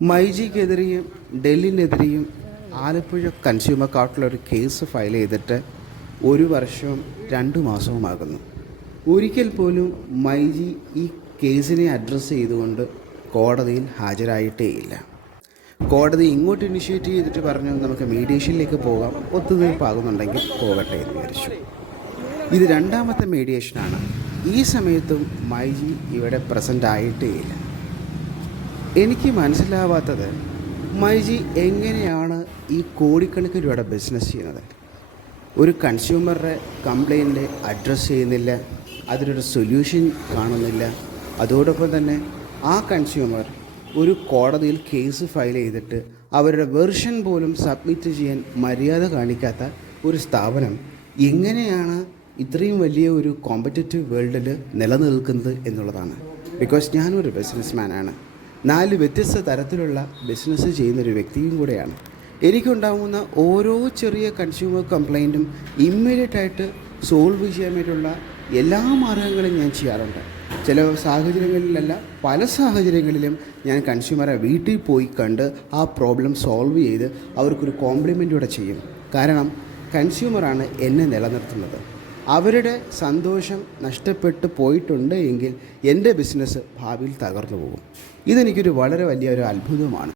മൈജിക്കെതിരെയും ഡെല്ലിനെതിരെയും Alappuzha consumer കോർട്ടിലൊരു case file ചെയ്തിട്ട് 1 വർഷവും 2 മാസവുമാകുന്നു. ഒരിക്കൽ പോലും മൈജി ഈ കേസിനെ അഡ്രസ്സ് ചെയ്തുകൊണ്ട് കോടതിയിൽ ഹാജരായിട്ടേയില്ല. കോടതി ഇങ്ങോട്ട് ഇനിഷ്യേറ്റ് ചെയ്തിട്ട് പറഞ്ഞു നമുക്ക് മീഡിയേഷനിലേക്ക് പോകാം, ഒത്തുതീർപ്പാകുന്നുണ്ടെങ്കിൽ പോകട്ടെ എന്ന് വിചാരിച്ചു. ഇത് 2ാമത്തെ മീഡിയേഷനാണ്. ഈ സമയത്തും മൈജി ഇവിടെ പ്രസൻ്റ് ആയിട്ടേയില്ല. എനിക്ക് മനസ്സിലാവാത്തത് മൈജി എങ്ങനെയാണ് ഈ കോടിക്കണക്കിന് രൂപയുടെ ബിസിനസ് ചെയ്യുന്നത്. ഒരു കൺസ്യൂമറുടെ കംപ്ലയിൻറ്റ് അഡ്രസ്സ് ചെയ്യുന്നില്ല, അതിനൊരു സൊല്യൂഷൻ കാണുന്നില്ല. അതോടൊപ്പം തന്നെ ആ കൺസ്യൂമർ ഒരു കോടതിയിൽ കേസ് ഫയൽ ചെയ്തിട്ട് അവരുടെ വെർഷൻ പോലും സബ്മിറ്റ് ചെയ്യാൻ മര്യാദ കാണിക്കാത്ത ഒരു സ്ഥാപനം എങ്ങനെയാണ് ഇത്രയും വലിയ ഒരു കോമ്പറ്റേറ്റീവ് വേൾഡിൽ നിലനിൽക്കുന്നത് എന്നുള്ളതാണ്. ബിക്കോസ് ഞാനൊരു ബിസിനസ്മാനാണ്, 4 വ്യത്യസ്ത തരത്തിലുള്ള ബിസിനസ് ചെയ്യുന്നൊരു വ്യക്തിയും കൂടെയാണ്. എനിക്കുണ്ടാകുന്ന ഓരോ ചെറിയ കൺസ്യൂമർ കംപ്ലൈൻറ്റും ഇമ്മീഡിയറ്റായിട്ട് സോൾവ് ചെയ്യാൻ വേണ്ടിയുള്ള എല്ലാ മാർഗ്ഗങ്ങളും ഞാൻ ചെയ്യാറുണ്ട്. ചില സാഹചര്യങ്ങളിലല്ല, പല സാഹചര്യങ്ങളിലും ഞാൻ കൺസ്യൂമറെ വീട്ടിൽ പോയി കണ്ട് ആ പ്രോബ്ലം സോൾവ് ചെയ്ത് അവർക്കൊരു കോംപ്ലിമെൻ്റ് കൂടെ ചെയ്യും. കാരണം കൺസ്യൂമറാണ് എന്നെ നിലനിർത്തുന്നത്. അവരുടെ സന്തോഷം നഷ്ടപ്പെട്ടു പോയിട്ടുണ്ട് എങ്കിൽ എൻ്റെ ബിസിനസ് ഭാവിയിൽ തകർന്നു പോകും. ഇതെനിക്കൊരു വളരെ വലിയൊരു അത്ഭുതമാണ്.